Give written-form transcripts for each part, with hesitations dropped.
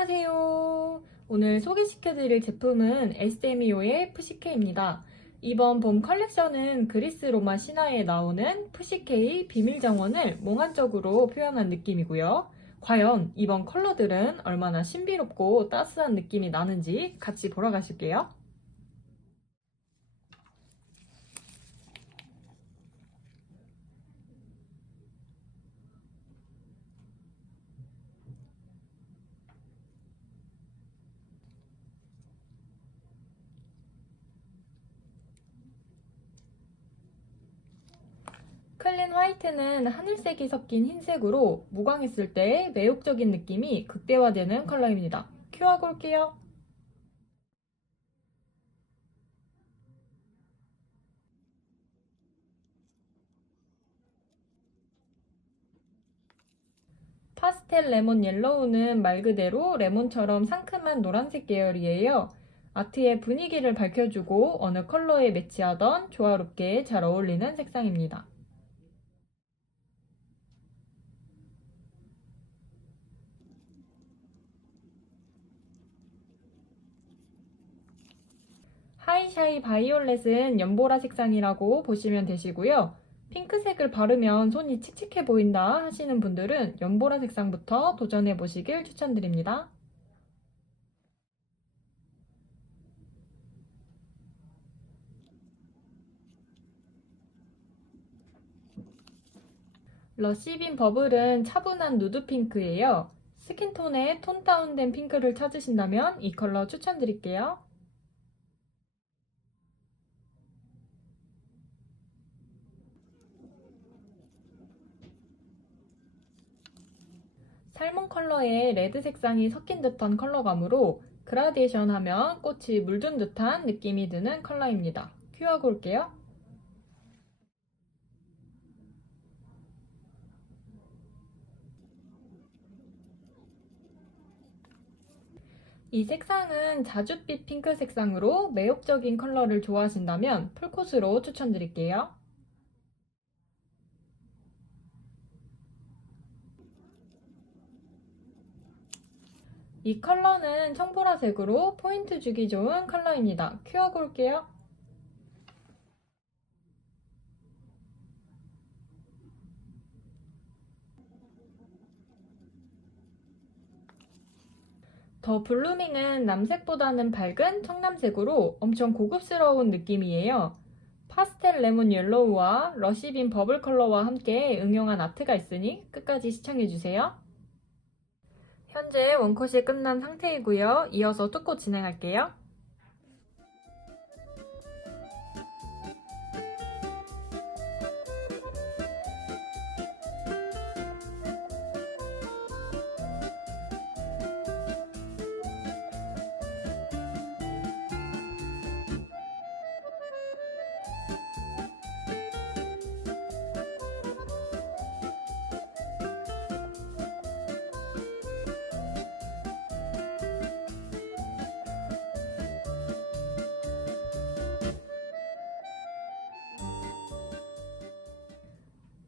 안녕하세요. 오늘 소개시켜드릴 제품은 SMEO의 푸시케입니다. 이번 봄 컬렉션은 그리스 로마 신화에 나오는 푸시케의 비밀 정원을 몽환적으로 표현한 느낌이고요. 과연 이번 컬러들은 얼마나 신비롭고 따스한 느낌이 나는지 같이 보러 가실게요. 클린 화이트는 하늘색이 섞인 흰색으로 무광했을 때 매혹적인 느낌이 극대화되는 컬러입니다. 큐어하고 올게요. 파스텔 레몬 옐로우는 말 그대로 레몬처럼 상큼한 노란색 계열이에요. 아트의 분위기를 밝혀주고 어느 컬러에 매치하던 조화롭게 잘 어울리는 색상입니다. 하이샤이 바이올렛은 연보라 색상이라고 보시면 되시고요. 핑크색을 바르면 손이 칙칙해 보인다 하시는 분들은 연보라 색상부터 도전해 보시길 추천드립니다. 러쉬빈 버블은 차분한 누드 핑크예요. 스킨톤에 톤 다운된 핑크를 찾으신다면 이 컬러 추천드릴게요. 살몬 컬러에 레드 색상이 섞인 듯한 컬러감으로 그라데이션 하면 꽃이 물든 듯한 느낌이 드는 컬러입니다. 큐어하고 올게요. 이 색상은 자줏빛 핑크 색상으로 매혹적인 컬러를 좋아하신다면 풀코스로 추천드릴게요. 이 컬러는 청보라색으로 포인트 주기 좋은 컬러입니다. 큐어하고 올게요. 더 블루밍은 남색보다는 밝은 청남색으로 엄청 고급스러운 느낌이에요. 파스텔 레몬 옐로우와 러쉬빈 버블 컬러와 함께 응용한 아트가 있으니 끝까지 시청해주세요. 현재 원컷이 끝난 상태이고요. 이어서 투코 진행할게요.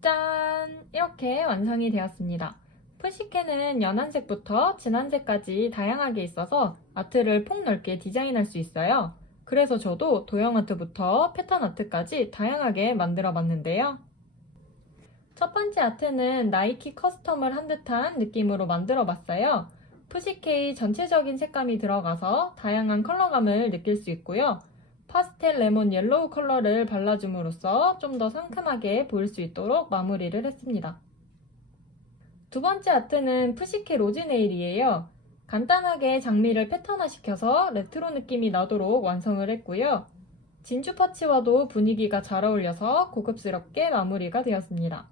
짠! 이렇게 완성이 되었습니다. 푸시케는 연한색부터 진한색까지 다양하게 있어서 아트를 폭넓게 디자인할 수 있어요. 그래서 저도 도형 아트부터 패턴 아트까지 다양하게 만들어 봤는데요. 첫 번째 아트는 나이키 커스텀을 한 듯한 느낌으로 만들어 봤어요. 푸시케의 전체적인 색감이 들어가서 다양한 컬러감을 느낄 수 있고요. 파스텔 레몬 옐로우 컬러를 발라줌으로써 좀 더 상큼하게 보일 수 있도록 마무리를 했습니다. 두 번째 아트는 푸시케 로즈 네일이에요. 간단하게 장미를 패턴화시켜서 레트로 느낌이 나도록 완성을 했고요. 진주 파츠와도 분위기가 잘 어울려서 고급스럽게 마무리가 되었습니다.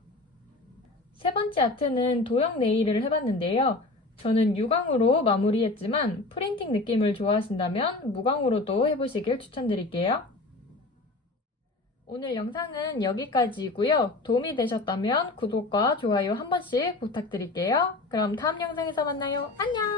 세 번째 아트는 도형 네일을 해봤는데요. 저는 유광으로 마무리했지만 프린팅 느낌을 좋아하신다면 무광으로도 해보시길 추천드릴게요. 오늘 영상은 여기까지이고요. 도움이 되셨다면 구독과 좋아요 한 번씩 부탁드릴게요. 그럼 다음 영상에서 만나요. 안녕!